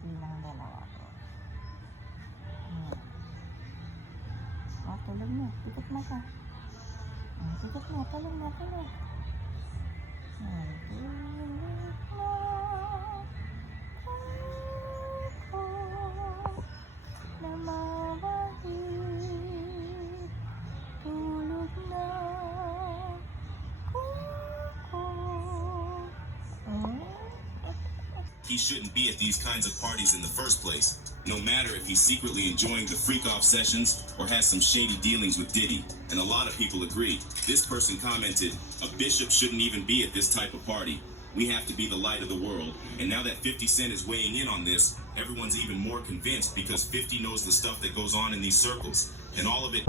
bilang dalawa po. Tulog na. Pikit mo ka. Pikit mo. Tulog na. Tulog. He shouldn't be at these kinds of parties in the first place, no matter if he's secretly enjoying the freak-off sessions or has some shady dealings with Diddy. And a lot of people agree. This person commented, a bishop shouldn't even be at this type of party. We have to be the light of the world. And now that 50 Cent is weighing in on this, everyone's even more convinced because 50 knows the stuff that goes on in these circles. And all of it...